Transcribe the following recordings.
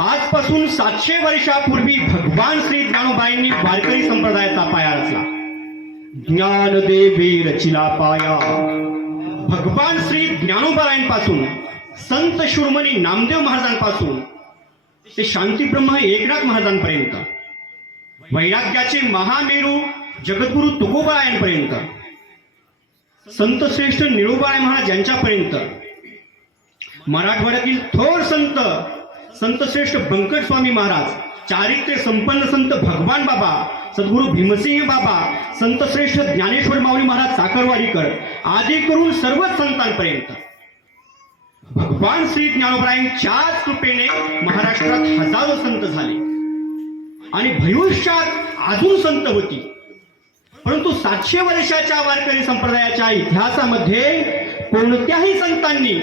आजपासून 700 वर्षापूर्वी भगवान श्री ज्ञानोबाईंनी वारकरी संप्रदायाचा पाया रचला. ज्ञानदेवी रचिला पाया. भगवान श्री ज्ञानोबाईंपासून संत शिरोमणी नामदेव महाराजांपासून ते शांतीब्रह्म एकनाथ महाराजांपर्यंत, वैराग्याचे महामेरू जगद्गुरु तुकोबारायांपर्यंत, संत श्रेष्ठ निळोबाराय महाराज यांच्यापर्यंत, मराठवाड्यातील थोर संत श्रेष्ठ बंकट स्वामी महाराज, चारित्र्य संपन्न संत भगवान बाबा, सद्गुरु भीमसिंह बाबा, संत श्रेष्ठ ज्ञानेश्वर माऊली महाराज साखरवाडीकर आदी करून सर्वच संतांपर्यंत भगवान श्री ज्ञानोबाईंच्याच कृपेने महाराष्ट्रात हजारो संत झाले आणि भविष्यात अजून संत होती. परंतु 700 वर्षाच्या वारकरी संप्रदायाच्या इतिहासामध्ये कोणत्याही संतांनी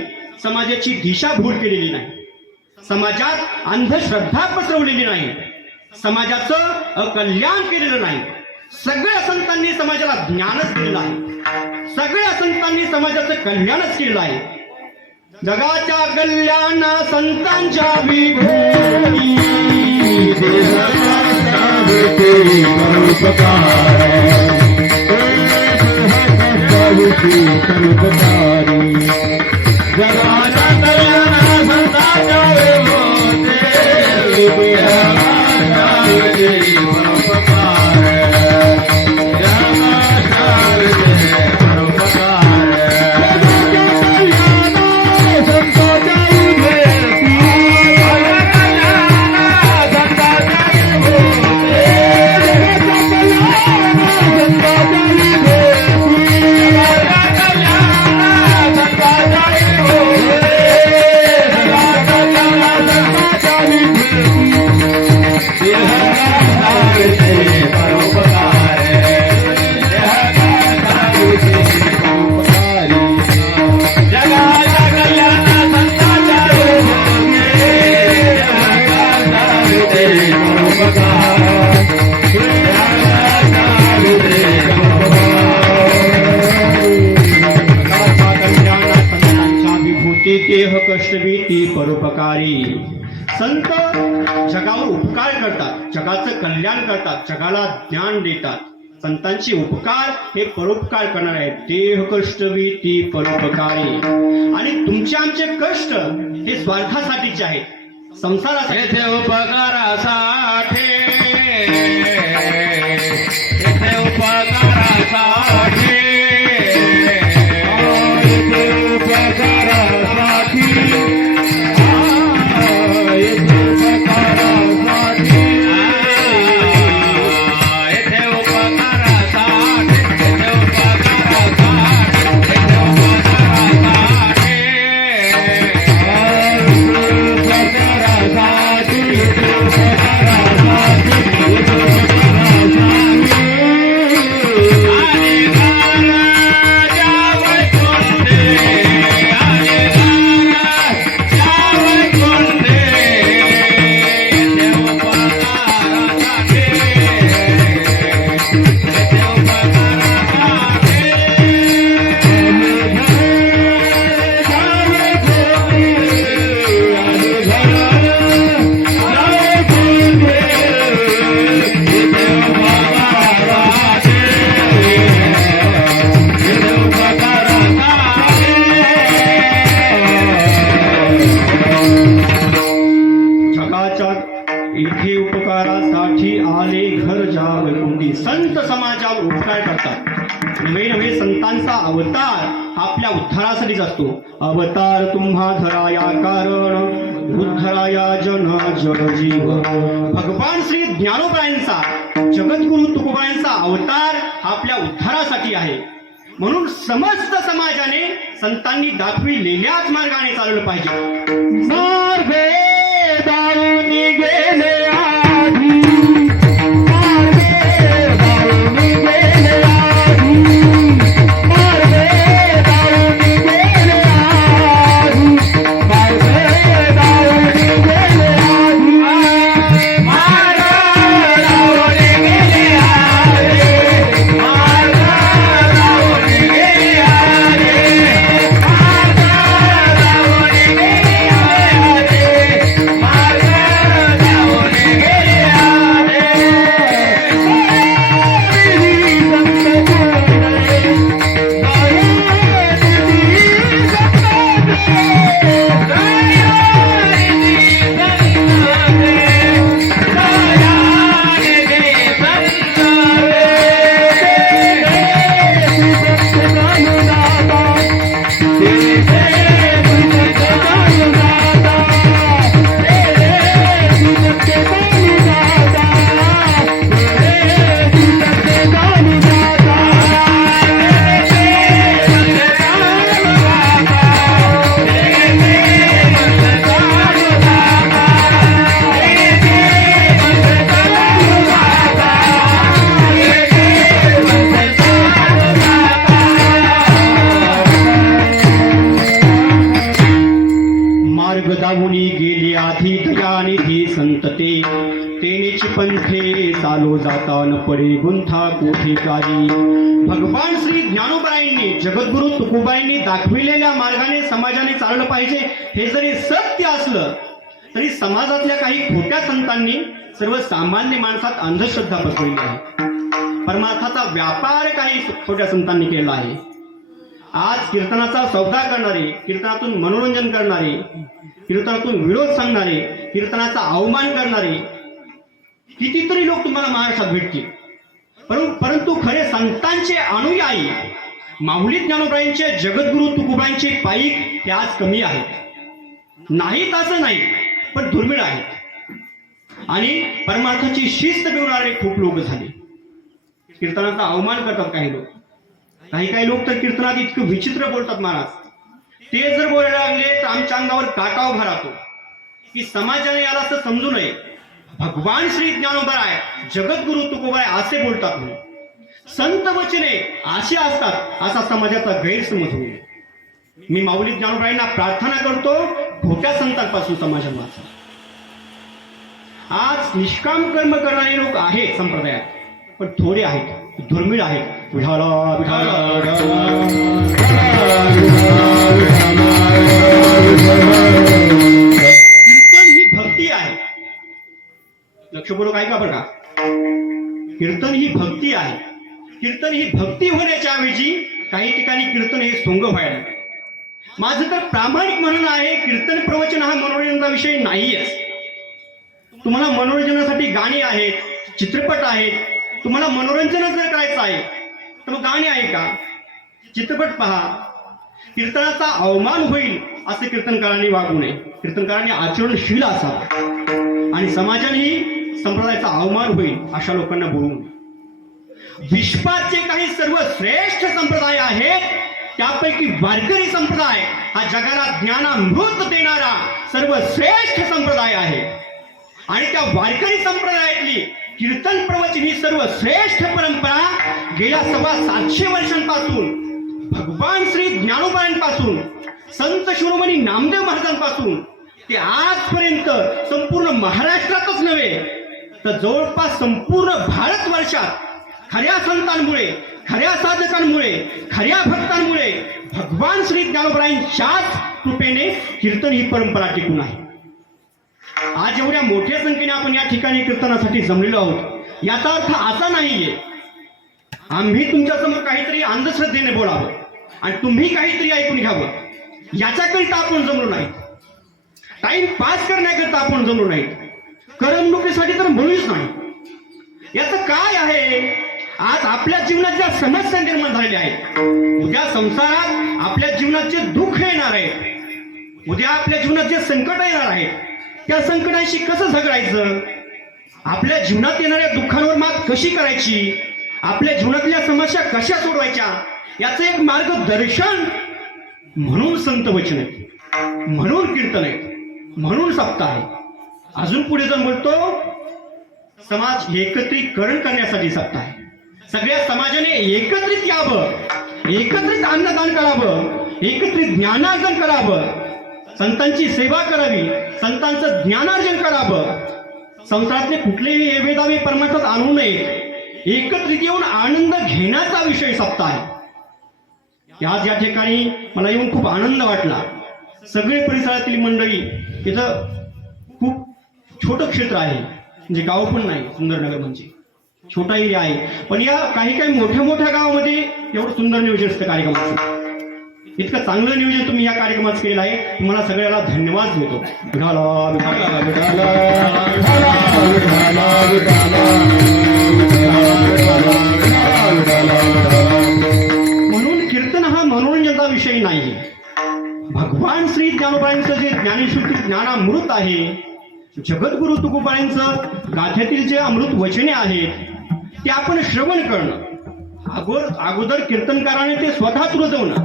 समाजाची दिशाभूल केलेली नाही, समाजात अंधश्रद्धा पसरवलेली नाही, समाजाचं अकल्याण केलेलं नाही. सगळ्या संतांनी समाजाला ज्ञानच दिलेलं आहे, सगळ्या संतांनी समाजाचं कल्याणच केलेलं आहे. जगाच्या कल्याण संतांच्या विभूती जगाच्या कल्याण संतांच्या कष्टभीती परोपकारी. संत जगावर उपकार करतात, जगाचं कल्याण करतात, जगाला ज्ञान देतात. संतांचे उपकार हे परोपकार करणार आहेत. देह कष्टभीती परोपकारी. आणि तुमचे आमचे कष्ट हे स्वार्थासाठीचे आहेत, संसारासाठी. उपकारासाठी उपकारासाठी इथे उपकारासाठी आले घर जाग कुंडी. संत समाजावर उपकार करतात. नवे नवे संतांचा अवतार आपल्या उद्धारासाठीच असतो. अवतार तुम्हा धराया कारण उद्धराया जन जड जीव. भगवान श्री ज्ञानोबाईंचा, जगद्गुरु तुकोबारायांचा अवतार आपल्या उद्धारासाठी आहे. म्हणून समस्त समाजाने संतांनी दाखविलेल्याच मार्गाने चालवलं पाहिजे. मार्ग दारून गेले आधी दयानिधी संतते तेनेची पंथे चालो जाता न पडे गुंथा कोठे काही. भगवान श्री ज्ञानोबाईंनी जगद्गुरु तुकोबाईंनी दाखविलेल्या मार्गाने समाजाने चाललं पाहिजे हे जरी सत्य असलं तरी समाजातल्या काही खोट्या संतांनी सर्वसामान्य माणसात अंधश्रद्धा पसरवली आहे. परमार्थाचा व्यापार काही खोट्या संतांनी केला आहे. आज कीर्तनाचा सौदा करणारे, कीर्तनातून मनोरंजन करणारे, कीर्तनातून विरोध सांगणारे, कीर्तनाचा अवमान करणारे कितीतरी लोक तुम्हाला महाराष्ट्रात भेटतील. परंतु खरे संतांचे अनुयायी माऊली ज्ञानोबाईंचे, जगद्गुरु तुकोबाईंचे पाईक हे आज कमी आहेत. नाहीत असं नाही, पण दुर्मिळ आहेत. आणि परमार्थाची शिस्त मिळवणारे खूप लोक झाले. कीर्तनाचा अवमान करतात काही लोक. काही लोक तर कीर्तनात इतकं विचित्र बोलतात महाराज. ते जर बोलायला लागले तर आमच्या अंगावर काटा उभा राहतो की समाजाने याला असं समजू नये भगवान श्री ज्ञानोबाराय, जगद्गुरु तुकोबाराय असे बोलतात म्हणून. संत वचने असे असतात असा समाजाचा गैरसमज होईल. मी माऊली ज्ञानोबाईंना प्रार्थना करतो खोट्या संतांपासून समाजाला वाचवा. आज निष्काम कर्म करणारे लोक आहेत संप्रदायात, पण थोडे आहेत, दुर्मिळ आहेत. विठाला विठाला कीर्तन ही भक्ती आहे. लक्षपूर्वक ऐका बरं का. कीर्तन ही भक्ती आहे. कीर्तन ही भक्ती होण्याच्या ऐवजी काही ठिकाणी कीर्तन हे सोंग व्हायला. माझं तर प्रामाणिक म्हणणं आहे, कीर्तन प्रवचन हा मनोरंजनाचा विषय नाहीच. तुम्हाला मनोरंजनासाठी गाणी आहेत, चित्रपट आहेत. तुम्हाला मनोरंजन जर करायचं आहे तर मग गाणी आहे का, चित्रपट पहा. कीर्तनाचा अवमान होईल असं कीर्तनकारांनी वागू नये. कीर्तनकारांनी आचरणशील असावं आणि समाजानेही संप्रदायाचा अवमान होईल अशा लोकांना बोलू नये. विश्वात जे काही सर्वश्रेष्ठ संप्रदाय आहेत त्यापैकी वारकरी संप्रदाय हा जगाला ज्ञानामृत देणारा सर्वश्रेष्ठ संप्रदाय आहे. आणि त्या वारकरी संप्रदायातली कीर्तन प्रवचन ही सर्वश्रेष्ठ परंपरा गेल्या 750 वर्षांपासून भगवान श्री ज्ञानोबांपासून संत शिरोमणी नामदेव महाराजांपासून ते आजपर्यंत संपूर्ण महाराष्ट्रातच नव्हे तर जवळपास संपूर्ण भारतवर्षात खऱ्या संतांमुळे, खऱ्या साधकांमुळे, खऱ्या भक्तांमुळे भगवान श्री ज्ञानोबांच्याच कृपेने कीर्तन ही परंपरा टिकून आहे. आज एवढ्या मोठ्या संख्येने आपण या ठिकाणी कीर्तनासाठी जमलेलो आहोत याचा अर्थ असा नाहीये आम्ही तुमच्या समोर काहीतरी अंधश्रद्धेने बोलावं आणि तुम्ही काहीतरी ऐकून घ्यावं याच्याकरिता आपण जमलो नाही. टाइम पास करण्याकरिता आपण जमलो नाही. करमणुकीसाठी तर मुळीच नाही. याचं काय आहे, आज आपल्या जीवनात ज्या समस्या निर्माण झालेल्या आहेत, उद्या संसारात आपल्या जीवनात जे दुःख येणार आहे, उद्या आपल्या जीवनात जे संकट येणार आहे त्या संकटांशी कसं झगडायचं, आपल्या जीवनात येणाऱ्या दुःखांवर मात कशी करायची, आपल्या जीवनातल्या समस्या कशा सोडवायच्या याचं एक मार्गदर्शन म्हणून संत वचन आहे, म्हणून कीर्तन आहे, म्हणून सप्ताह आहे. अजून पुढे जाऊन बोलतो समाज एकत्रीकरण करण्यासाठी सप्ताह आहे. सगळ्या समाजाने एकत्रित यावं, एकत्रित अन्नदान करावं, एकत्रित ज्ञानार्जन करावं, संतांची सेवा करावी, संतांचं ज्ञानार्जन करावं, संसारातले कुठलेही एवेदावे परमार्थात आणू नये, एकत्रित येऊन आनंद घेण्याचा विषय सप्ताह आहे. आज या ठिकाणी मला येऊन खूप आनंद वाटला. सगळे परिसरातील मंडळी, इथं खूप छोटं क्षेत्र आहे, म्हणजे गाव पण नाही, सुंदरनगर म्हणजे छोटा एरिया आहे, पण या काही मोठ्या मोठ्या गावामध्ये एवढं सुंदर नियोजन असतं कार्यक्रमाचं. इतकं चांगलं नियोजन तुम्ही या कार्यक्रमाचं केलं आहे, तुम्हाला सगळ्याला धन्यवाद देतो. म्हणून कीर्तन हा मनोरंजनाचा विषय नाही. भगवान श्री ज्ञानोबाईंचं जे ज्ञानेश्वरी ज्ञानामृत आहे, जगद्गुरु तुकोबाईंचं गाथ्यातील जे अमृत वचने आहेत ते आपण श्रवण करणं, अगोदर कीर्तनकाराने ते स्वतः रुजवणं,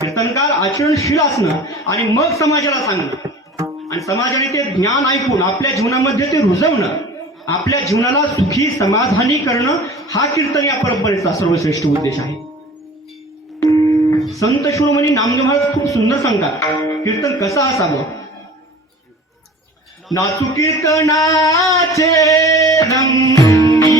कीर्तनकार आचरणशील असणं आणि मग समाजाला सांगणं आणि समाजाने ते ज्ञान ऐकून आपल्या जीवनामध्ये ते रुजवणं, आपल्या जीवनाला सुखी समाधानी करणं हा कीर्तन या परंपरेचा सर्वश्रेष्ठ उद्देश आहे. संत शिरोमणी नामदेव महाराज खूप सुंदर सांगतात कीर्तन कसं असावं. नाचू कीर्तनाचे रंगी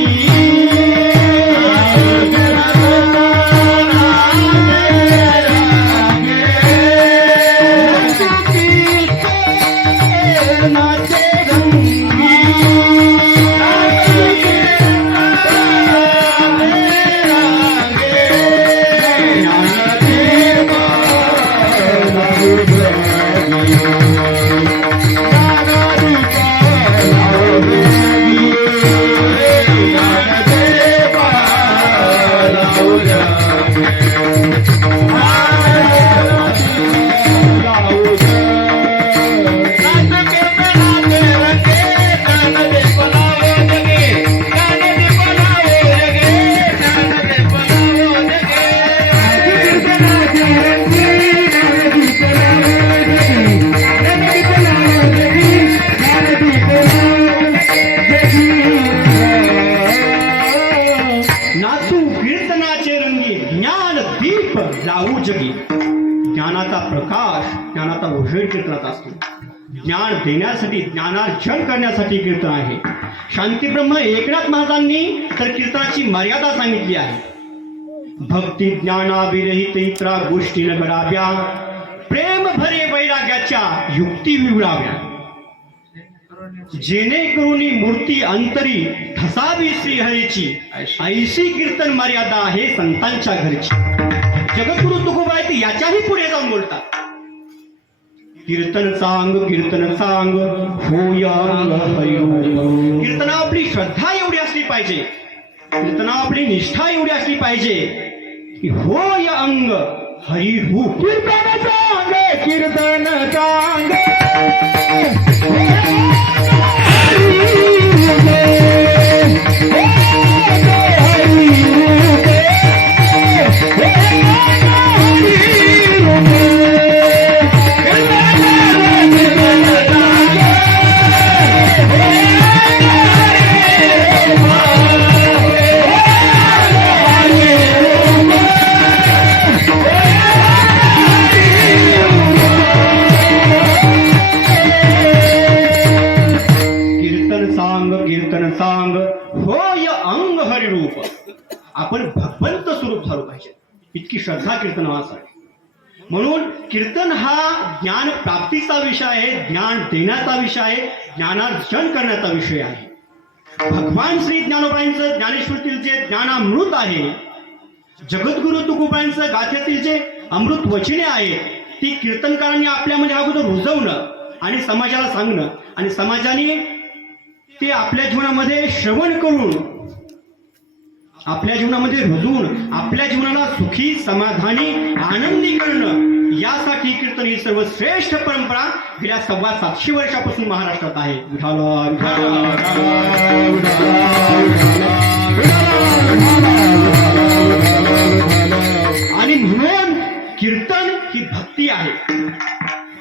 नाचू कीर्तनाचे रंगी ज्ञान दीप लावू जगी. ज्ञानाचा प्रकाश, ज्ञानाचा उजेड कीर्तनात असतो. ज्ञान देण्यासाठी, ज्ञानार्जन करण्यासाठी कीर्तन आहे. शांतीब्रह्म एकनाथ महाराजांनी तर कीर्तनाची मर्यादा सांगितली आहे. भक्ती ज्ञानाविरहित इतरा गोष्टी न घडाव्या, प्रेम भरे वैराग्याच्या युक्ती विवळाव्या. जेणेकरून मूर्ती अंतरी ठसावी श्रीहरीची, ऐशी कीर्तन मर्यादा आहे संतांच्या घरची. जगद्गुरु तुकोबाई याच्याही पुढे जाऊन बोलतात. कीर्तन सांग होय हरी. कीर्तना आपली श्रद्धा एवढी असली पाहिजे, कीर्तना आपली निष्ठा एवढी असली पाहिजे की होय अंग हरी रूप. कीर्तन सांग कीर्तन सांग होय अंग हरी रूप. आपण भगवंत स्वरूप झालो पाहिजे, इतकी श्रद्धा कीर्तनासाठी. म्हणून कीर्तन हा ज्ञान प्राप्तीचा विषय आहे, ज्ञान देण्याचा विषय आहे, ज्ञानार्जन करण्याचा विषय आहे. भगवान श्री ज्ञानोबाईंचं ज्ञानेश्वरीतील जे ज्ञानामृत आहे, जगद्गुरु तुकोबाईंचं गाथ्यातील जे अमृत वचने आहे, ती कीर्तनकारांनी आपल्यामध्ये अगोदर रुजवणं आणि समाजाला सांगणं, आणि समाजाने ते आपल्या जीवनामध्ये श्रवण करून, आपल्या जीवनामध्ये रुजवून आपल्या जीवनाला सुखी, समाधानी, आनंदी करणं, यासाठी कीर्तन ही सर्वश्रेष्ठ परंपरा गेल्या 750 वर्षापासून महाराष्ट्रात आहे. आणि म्हणून कीर्तन ही भक्ती आहे.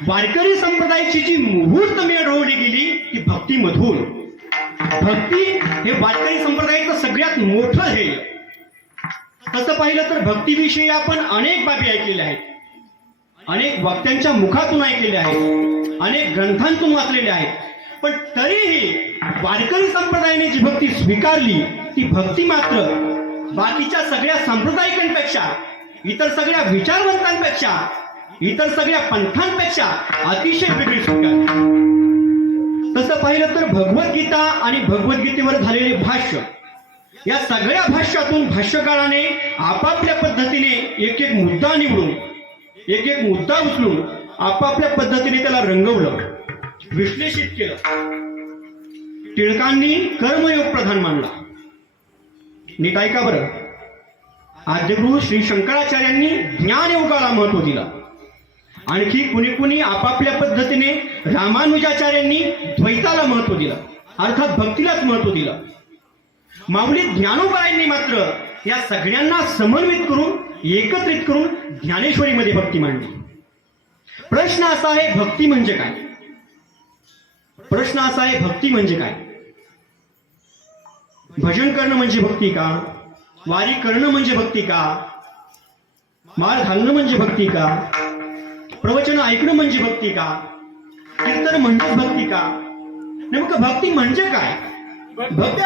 वारकरी संप्रदायाची जी मुहूर्त मिळवली गेली ती भक्तीमधून. भक्ती हे वारकरी संप्रदायाचं सगळ्यात मोठं हे. तसं पाहिलं तर भक्तीविषयी आपण अनेक बाबी ऐकलेल्या आहेत, अनेक वक्त्यांच्या मुखातून ऐकलेल्या आहेत, अनेक ग्रंथांतून वाचलेल्या आहेत. पण तरीही वारकरी संप्रदायाने जी भक्ती स्वीकारली ती भक्ती मात्र बाकीच्या सगळ्या सांप्रदायिकांपेक्षा, इतर सगळ्या विचारवंतांपेक्षा, इतर सगळ्या पंथांपेक्षा अतिशय वेगळी स्वीकारली. तसं पाहिलं तर भगवद्गीता आणि भगवद्गीतेवर झालेले भाष्य, या सगळ्या भाष्यातून भाष्यकाराने आपापल्या पद्धतीने एक एक मुद्दा निवडून, एक एक मुद्दा उचलून आपापल्या पद्धतीने त्याला रंगवलं, विश्लेषित केलं. टिळकांनी कर्मयोग प्रधान मानला. नीट ऐका बरं. आद्यगुरु श्री शंकराचार्यांनी ज्ञानयोगाला महत्व दिलं. आणखी कुणी कुणी आपापल्या पद्धतीने रामानुजाचार्यांनी द्वैताला महत्व दिलं, अर्थात भक्तीलाच महत्व दिलं. माऊली ज्ञानोबाईंनी मात्र या सगळ्यांना समन्वित करून, एकत्रित करून ज्ञानेश्वरीमध्ये भक्ती मांडली. प्रश्न असा आहे, भक्ती म्हणजे काय? प्रश्न असा आहे, भक्ती म्हणजे काय? भजन करणं म्हणजे भक्ती का? वारी करणं म्हणजे भक्ती का? माळ घालणं म्हणजे भक्ती का? प्रवचन ऐकणं म्हणजे भक्ती का? कीर्तन म्हणणं भक्ती का? नेमकं भक्ती म्हणजे काय? भक्ती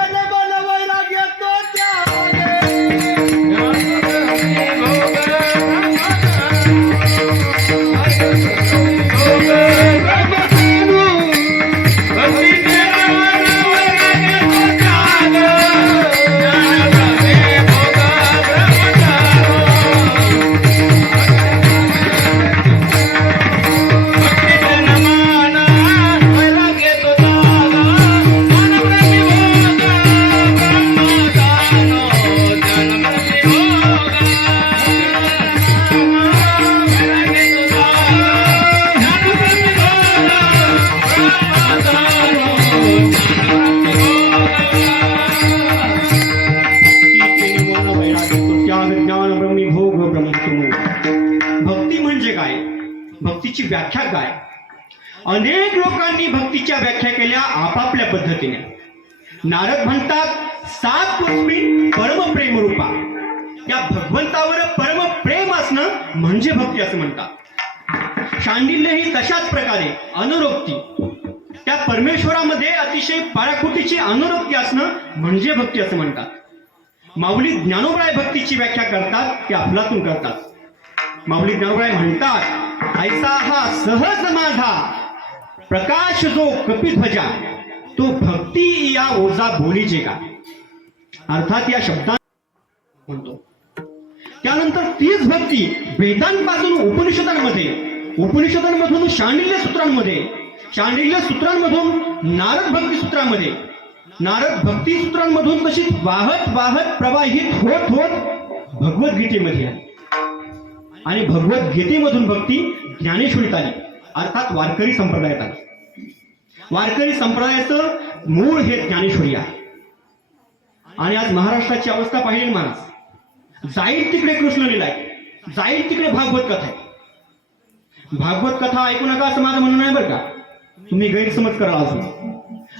भक्ती म्हणजे काय? भक्तीची व्याख्या काय? अनेक लोकांनी भक्तीच्या व्याख्या केल्या आपापल्या पद्धतीने. नारद म्हणतात 7 पुष्पी परमप्रेम रूपा. त्या भगवंतावर परमप्रेम असणं म्हणजे भक्ती असं म्हणतात. शांडिल्य ही तशाच प्रकारे अनुरक्ती, त्या परमेश्वरामध्ये अतिशय पराकुटीची अनुरक्ती असणं म्हणजे भक्ती असं म्हणतात. माऊली ज्ञानोबराय भक्तीची व्याख्या करतात ते अफलातून करतात. माऊली ज्ञानोबराय म्हणतात, ऐसा हा सहज माझा प्रकाश जो कपिध्वजा, तो भक्ती या ओझा बोलीचे का. अर्थात या शब्दात म्हणतो. त्यानंतर तीच भक्ती वेदांपासून उपनिषदांमधून शांडिल्य सूत्रांमध्ये, शांडिल्य सूत्रांमधून नारद भक्ती सूत्रांमध्ये, नारद भक्ती सूत्रांमधून तशीच वाहत वाहत प्रवाहित होत होत भगवद्गीतेमध्ये आली. आणि भगवद्गीतेमधून भक्ती ज्ञानेश्वरीत आली, अर्थात वारकरी संप्रदायात आली. वारकरी संप्रदायाचं मूळ हे ज्ञानेश्वरी आहे. आणि आज महाराष्ट्राची अवस्था पाहिली महाराज, जाईल तिकडे कृष्णलीला आहे, जाईल तिकडे भागवत कथा आहे. भागवत कथा ऐकू नका असं माझं म्हणणं आहे बरं का, तुम्ही गैरसमज करा. अजून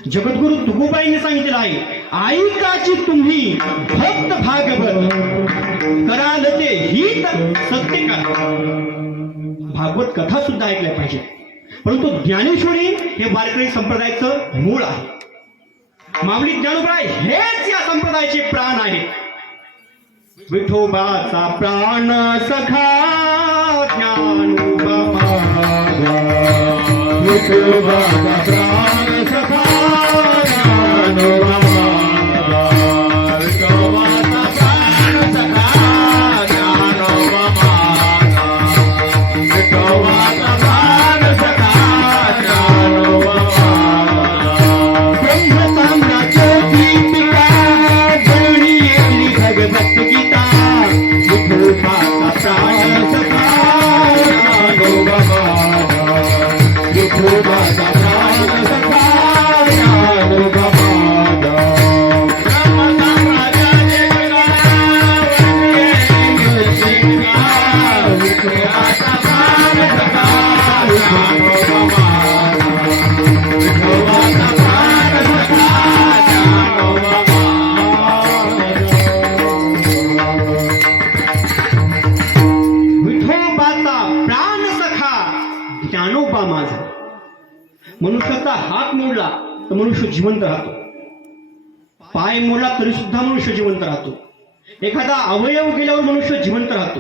जगद्गुरु तुकोबाईंनी सांगितलेलं आहे, ऐकाची तुम्ही भक्त भागवत कराल ते हित सत्य करा. भागवत कथा सुद्धा ऐकल्या पाहिजे. परंतु ज्ञानेश्वरी हे वारकरी संप्रदायाचं मूळ आहे. माऊली ज्ञानोबराय हेच या संप्रदायाचे प्राण आहेत. विठोबाचा प्राण सखा ज्ञानोबा माझा, विठोबाचा प्राण सखा ज्ञानोबा माझा, विठोबाचा प्राण सखा ज्ञानोबा माझा, विठोबाचा प्राण सखा ज्ञानोबा माझा. ब्रह्मसाम्राज्य दीपिका जळली येली भगवत गीता, विठोबाचा प्राण सखा ज्ञानोबा माझा, विठोबाचा प्राण सखा ज्ञानोबा माझा. ब्रह्मसाम्राज्य दीपिका जळली येली विठोबाचा प्राण सखा ज्ञानोबा माझा, विठोबाचा प्राण सखा ज्ञानोबा माझा. विठोबाचा प्राण सखा ज्ञानोबा माझा. मनुष्याचा हात मोडला तर मनुष्य जिवंत राहतो, पाय मोडला तरी सुद्धा मनुष्य जिवंत राहतो, एखादा अवयव गेल्यावर मनुष्य जिवंत राहतो,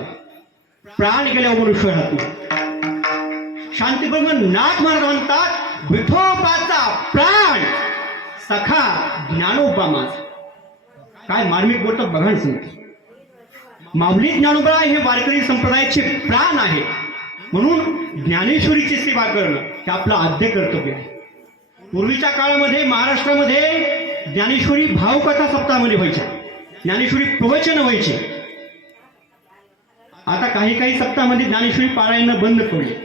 प्राण गेल्यावर मनुष्य राहतो. शांतीब्रह्म नाथ महाराज म्हणतात, विठोबाचा प्राण सखा ज्ञानोबा माझा. काय मार्मिक बोलतात बघा ना सांगते. माऊली ज्ञानोबराय हे वारकरी संप्रदायाचे प्राण आहे. म्हणून ज्ञानेश्वरीची सेवा करणं हे आपलं आद्य कर्तव्य आहे. पूर्वीच्या काळामध्ये महाराष्ट्रामध्ये ज्ञानेश्वरी भावकथा सप्ताहामध्ये व्हायच्या, ज्ञानेश्वरी प्रवचन व्हायचे. आता काही काही सप्ताहामध्ये ज्ञानेश्वरी पारायण बंद पडले.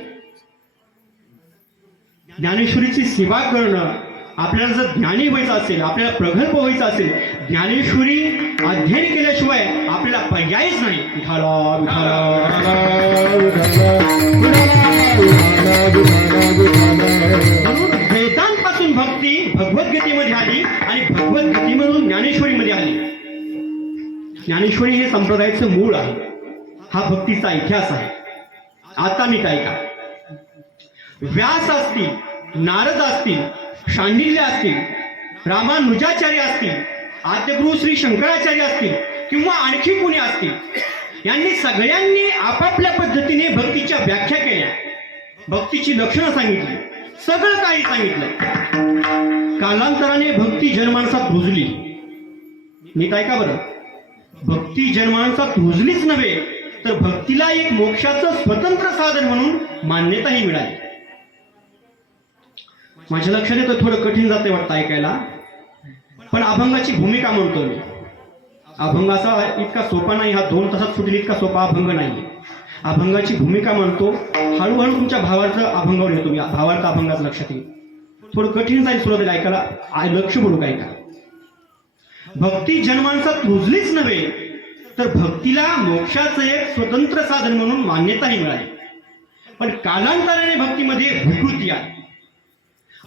ज्ञानेश्वरीची सेवा करणं, आपल्याला जर ज्ञानी व्हायचं असेल, आपल्याला प्रगल्भ व्हायचं असेल, ज्ञानेश्वरी अध्ययन केल्याशिवाय आपल्याला पर्यायच नाही. म्हणून वेदांपासून भक्ती भगवद्गीतेमध्ये आली आणि भगवद्गीतेमधून ज्ञानेश्वरीमध्ये आली. ज्ञानेश्वरी हे संप्रदायाचं मूळ आहे. हा भक्तीचा इतिहास आहे. आता मी काय का व्यास असतील, नारद असतील, शांडिल्य असतील, रामानुजाचार्य असतील, आद्यगुरु श्री शंकराचार्य असतील किंवा आणखी कोणी असतील, यांनी सगळ्यांनी आपापल्या पद्धतीने भक्तीच्या व्याख्या केल्या, भक्तीची लक्षणं सांगितली, सगळं काही सांगितलं. कालांतराने भक्ती जनमानसात रुजली. नीट ऐका बरं, भक्ती जनमानसात रुजलीच नव्हे तर भक्तीला एक मोक्षाचं स्वतंत्र साधन म्हणून मान्यताही मिळाली. माझ्या लक्षात येतं, थोडं कठीण जाते वाटतं ऐकायला, पण अभंगाची भूमिका म्हणतो मी. अभंग असा इतका सोपा नाही, हा 2 तासात सुटेल इतका सोपा अभंग नाही. अभंगाची भूमिका म्हणतो, हळूहळू तुमच्या भावाचं अभंगावर येतो मी, भावार्थ अभंगाचं लक्षात येईल. थोडं कठीण जाईल सुरुवातीला ऐकायला, लक्ष बोलू काय का. भक्ती जनमानसात रुजलीच नव्हे तर भक्तीला मोक्षाचं एक स्वतंत्र साधन म्हणून मान्यताही मिळाली. पण कालांतराने भक्तीमध्ये विकृती आली.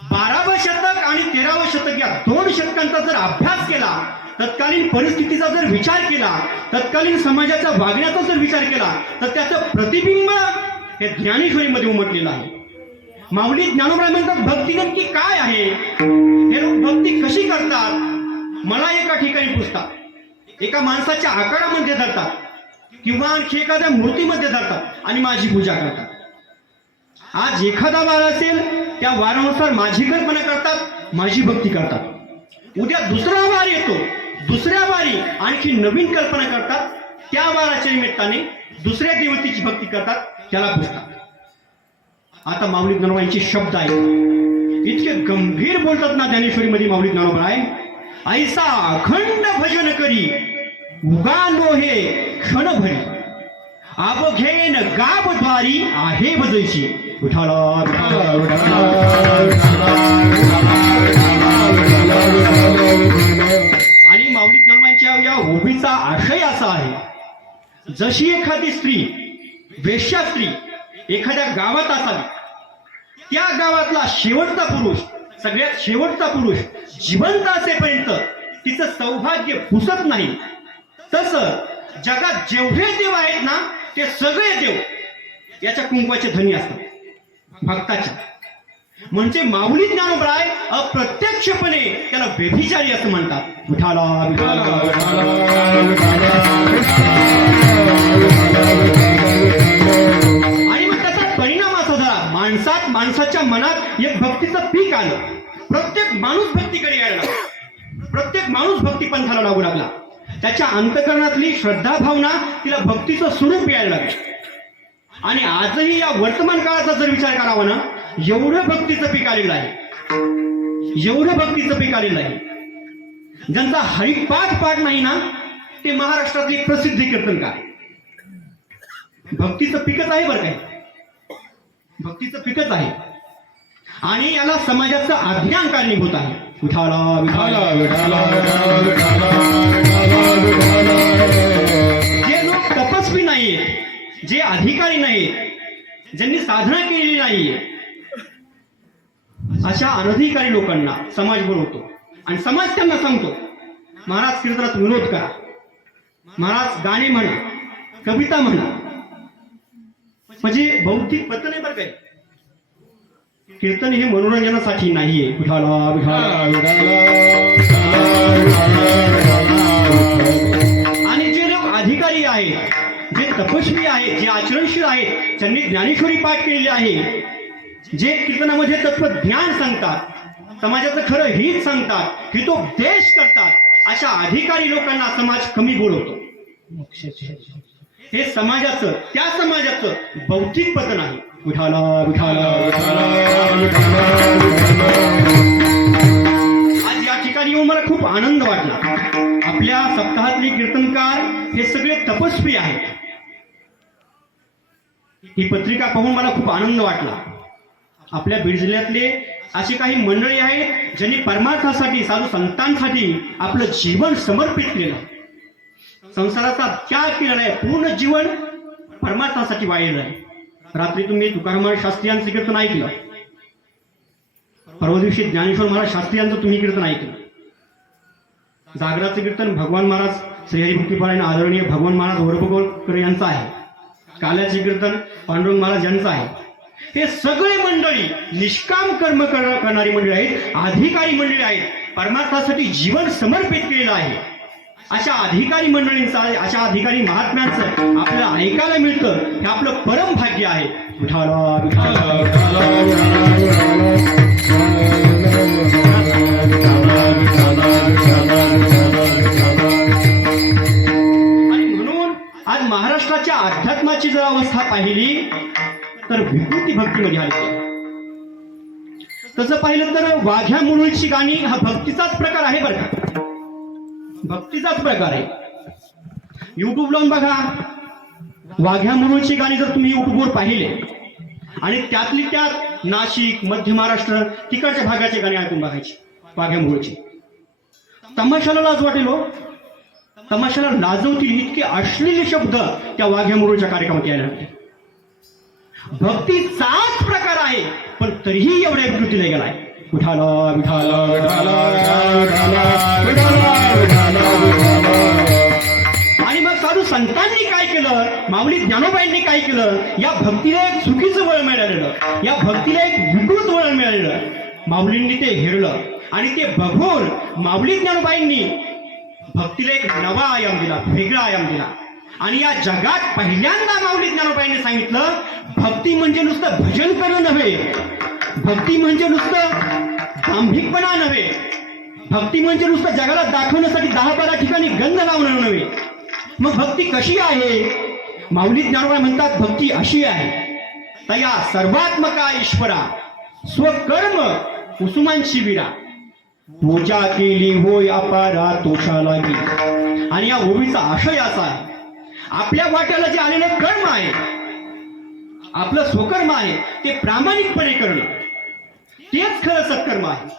12वं शतक आणि 13वं शतक या 2 शतकांचा जर अभ्यास केला, तत्कालीन परिस्थितीचा जर विचार केला, तत्कालीन समाजाच्या वागण्याचा जर विचार केला, तर त्याचं प्रतिबिंब हे ज्ञानेश्वरीमध्ये उमटलेलं आहे. माऊली ज्ञानोबा म्हणतात, भक्ती नक्की काय आहे, हे लोक भक्ती कशी करतात. मला एका ठिकाणी पुसतात, एका माणसाच्या आकारामध्ये धरतात किंवा आणखी एखाद्या मूर्तीमध्ये धरतात आणि माझी पूजा करतात. आज एखादा वार असेल, त्या वारानुसार माझी कल्पना करतात, माझी भक्ती करतात. उद्या दुसरा वार येतो, दुसऱ्या वारी आणखी नवीन कल्पना करतात, त्या वाराच्या निमित्ताने दुसऱ्या देवतेची भक्ती करतात, त्याला पुजतात. आता माऊली ज्ञानोबा यांचे शब्द आहेत, इतके गंभीर बोलतात ना ज्ञानेश्वरीमध्ये माऊली ज्ञानोबा आहे. ऐसा अखंड भजन करी उगा लोहे क्षणभरी, अवघेन गावद्वारी आहे भजैशी. विठ्ठला आणि माऊली ज्ञानोबांच्या या ओवीचा आशय असा आहे, जशी एखादी स्त्री, वेश्या स्त्री एखाद्या गावात असावी, त्या गावातला शेवटचा पुरुष, सगळ्यात शेवटचा पुरुष जिवंत असेपर्यंत तिचं सौभाग्य पुसत नाही. तसं जगात जेवढे देव आहेत ना, ते सगळे देव याच्या कुंकवाचे धनी असतात, भक्ताच्या. म्हणजे माऊली ज्ञानोबराय अप्रत्यक्षपणे त्याला व्यभिचारी असं म्हणतात. विठाला आणि मग त्याचा परिणाम असा झाला, माणसाच्या मनात एक भक्तीचं पीक आलं. प्रत्येक माणूस भक्तीकडे यायला लागला, प्रत्येक माणूस भक्ती पंथाला लागू लागला. त्याच्या अंतकरणातली श्रद्धा भावना तिला भक्तीचं स्वरूप यायला लागलं. आणि आजही या वर्तमान काळाचा जर विचार करावा ना, एवढं भक्तीचं पीक आलेलं आहे, एवढं भक्तीचं पीक आलेलं आहे. ज्यांचा हरिपाठ नाही ना, ते महाराष्ट्रातले प्रसिद्ध कीर्तनकार. भक्तीचं पिकच आहे बरं काय, भक्तीचं पिकच आहे. आणि याला समाजाचं अज्ञान कारणीभूत आहे. विठाला विठाला. जे लोक तपस्वी नाहीये, जे अधिकारी नाहीत, ज्यांनी साधना केलेली नाहीये, अशा अनधिकारी लोकांना समाज बोलवतो आणि समाज त्यांना सांगतो, महाराज कीर्तनात विनोद करा, महाराज गाणे म्हणा, कविता म्हणा. म्हणजे बौद्धिक पतन आहे बरं काय. कीर्तन हे मनोरंजनासाठी नाहीये. विठाला आणि जे लोक अधिकारी आहेत, जे तपस्वी आहेत, जे आचरणशील आहेत, ज्यांनी ज्ञानेश्वरी पाठ केलेली आहे, जे कीर्तनामध्ये तत्वज्ञान सांगतात, समाजाचं खरं हित सांगतात, हितोपदेश करतात, अशा अधिकारी लोकांना समाज कमी बोलवतो. हे समाजाचं, त्या समाजाचं बौद्धिक पतन आहे. विठाला विठाला. आज या ठिकाणी येऊन मला खूप आनंद वाटला. आपल्या सप्ताहातले कीर्तनकार हे सगळे तपस्वी आहेत. ही पत्रिका पाहून मला खूप आनंद वाटला. आपल्या बीड जिल्ह्यातले अशी काही मंडळी आहेत ज्यांनी परमार्थासाठी, साधू संतांसाठी आपलं जीवन समर्पित केलं, संसाराचा त्याग केलेला आहे, पूर्ण जीवन परमार्थासाठी वाहिलेलं आहे. रात्री तुम्ही तुकाराम महाराज शास्त्री यांचं कीर्तन ऐकलं, परवा दिवशी ज्ञानेश्वर महाराज शास्त्री यांचं तुम्ही कीर्तन ऐकलं. जागराचं कीर्तन भगवान महाराज श्रीहरिभक्तीपरायण आदरणीय भगवान महाराज वरबगोळकर यांचं आहे. काल्याचे कीर्तन पांडुरंग महाराज यांचं आहे. हे सगळे मंडळी निष्काम कर्म करणारी मंडळी आहेत, अधिकारी मंडळी आहेत, परमार्थासाठी जीवन समर्पित केलेलं आहे. अशा अधिकारी मंडळींचा, अशा अधिकारी महात्म्यांचं आपल्याला ऐकायला मिळतं, हे आपलं परम भाग्य आहे. विठाला विठाला. आणि म्हणून आज महाराष्ट्राच्या अध्यात्माची जर अवस्था पाहिली तर विकृती भक्तीमध्ये आली. तसं पाहिलं तर वाघ्या मुरळीची गाणी हा भक्तीचाच प्रकार आहे बरं का, भक्तीचाच प्रकार आहे. युट्यूब लावून बघा, वाघ्या मुरळीची गाणी जर तुम्ही युट्यूबवर पाहिले आणि त्यातली त्यात नाशिक, मध्य महाराष्ट्र तिकडच्या भागाचे गाणी ऐकून बघायची वाघ्या मुरळीची, तमाशाला लाज वाटेल हो, तमाशाला लाजवतील इतके अश्लील शब्द त्या वाघ्या मुरळीच्या कार्यक्रमात यायला लागले. भक्तीचाच प्रकार आहे पण तरीही एवढ्या विकृतीला गेलाय. विठाला विठाला विठाला विठाला विठाला विठाला विठाला. आणि मग साधू संतांनी काय केलं, माऊली ज्ञानोबाईंनी काय केलं, या भक्तीला एक चुकीचं वळण मिळालेलं, या भक्तीला एक विकृत वळण मिळालेलं. माऊलींनी ते हेरलं आणि ते बघून माऊली ज्ञानोबाईंनी भक्तीला एक नवा आयाम दिला, वेगळा आयाम दिला. आणि या जगात पहिल्यांदा माऊली ज्ञानोबाईंनी सांगितलं, भक्ती म्हणजे नुसतं भजन करणं नव्हे, भक्ती म्हणजे नुसतं दांभिकपणा नव्हे, भक्ती म्हणजे नुसतं जगाला दाखवण्यासाठी 10-12 ठिकाणी गंध लावणं नव्हे. मग भक्ती कशी आहे? माऊली ज्ञानोबा म्हणतात, भक्ती अशी आहे, तया सर्वात्मका ईश्वरा स्वकर्म कुसुमांची विरा, पूजा केली होय अपारा तोषाला गेली. आणि या ओवीचा आशय असा आहे, आपल्या वाट्याला जे आलेलं कर्म आहे, आपलं स्वकर्म आहे, ते प्रामाणिकपणे करणं, तेच खरं सत्कर्म आहे.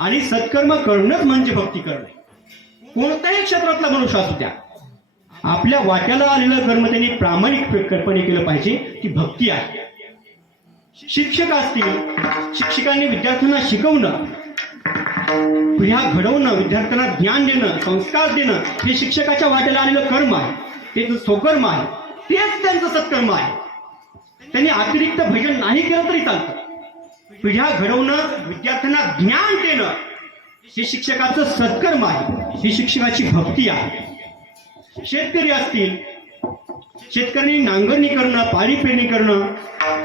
आणि सत्कर्म करणंच म्हणजे भक्ती करणे. कोणत्याही क्षेत्रातला मनुष्य असू द्या, आपल्या वाट्याला आलेलं कर्म त्यांनी प्रामाणिकपणे केलं पाहिजे, ती भक्ती आहे. शिक्षक असतील, शिक्षकांनी विद्यार्थ्यांना शिकवणं, पिढ्या घडवणं, विद्यार्थ्यांना ज्ञान देणं, संस्कार देणं, हे शिक्षकाच्या वाट्याला आलेलं कर्म आहे, ते स्वकर्म आहे, तेच त्यांचं सत्कर्म आहे. त्यांनी अतिरिक्त भजन नाही केलं तरी चालतं. पिढ्या घडवणं, विद्यार्थ्यांना ज्ञान देणं, हे शिक्षकाचं सत्कर्म आहे, ही शिक्षकाची भक्ती आहे. शेतकरी असतील, शेतकऱ्यांनी नांगरणी करणं, पाणी पेरणी करणं,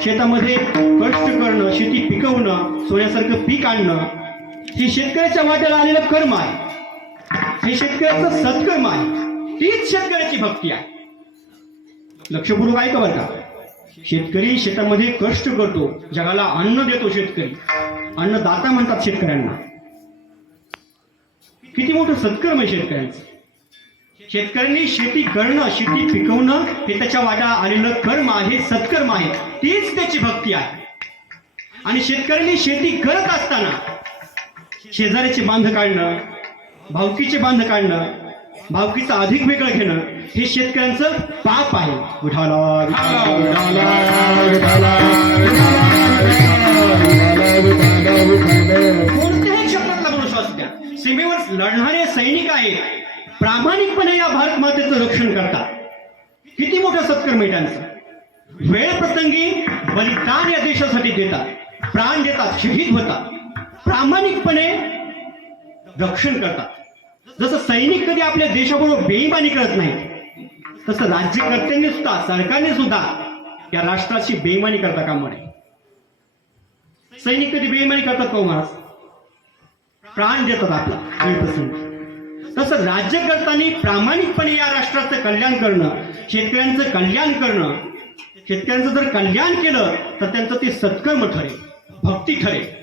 शेतामध्ये कष्ट करणं, शेती पिकवणं, सोन्यासारखं पीक आणणं, हे शेतकऱ्याच्या वाट्याला आलेलं कर्म आहे, हे शेतकऱ्याचं सत्कर्म आहे, तीच शेतकऱ्याची भक्ती आहे. लक्षपूर्वक ऐका बरं का, शेतकरी शेतामध्ये कष्ट करतो, जगाला अन्न देतो. शेतकरी अन्नदाता म्हणतात शेतकऱ्यांना. किती मोठं सत्कर्म आहे शेतकऱ्यांचं. शेतकऱ्यांनी शेती करणं, शेती पिकवणं, हे त्याच्या वाट्याला आलेलं कर्म आहे, सत्कर्म आहे, तीच त्याची भक्ती आहे. आणि शेतकऱ्यांनी शेती करत असताना शेजाऱ्याचे बांध काढणं, भावकीचे बांध काढणं, भावकीचं अधिक वेगळं घेणं, हे शेतकऱ्यांचं पाप आहे. विठाला विठाला विठाला विठाला विठाला. कोणत्याही क्षेत्रातला मनुष्य असू द्या, सीमेवर लढणारे सैनिक आहेत, प्रामाणिकपणे या भारत मातेचं रक्षण करतात. किती मोठं सत्कर्म आहे त्यांचं. वेळ प्रसंगी बलिदान या देशासाठी देतात, प्राण देतात, शहीद होतात, प्रामाणिकपणे रक्षण करतात. जसं सैनिक कधी आपल्या देशाबरोबर बेईमानी करत नाही, तसं राज्यकर्त्यांनी सुद्धा, सरकारने सुद्धा या राष्ट्राची बेईमानी करता कामा नये. सैनिक कधी बेईमानी करतात का महाराज? प्राण देतात आपला वेळ प्रसंगी. तसं राज्यकर्त्यांनी प्रामाणिकपणे या राष्ट्राचं कल्याण करणं, शेतकऱ्यांचं कल्याण करणं, शेतकऱ्यांचं जर कल्याण केलं तर त्यांचं ते सत्कर्म ठरेल, भक्ती ठरेल.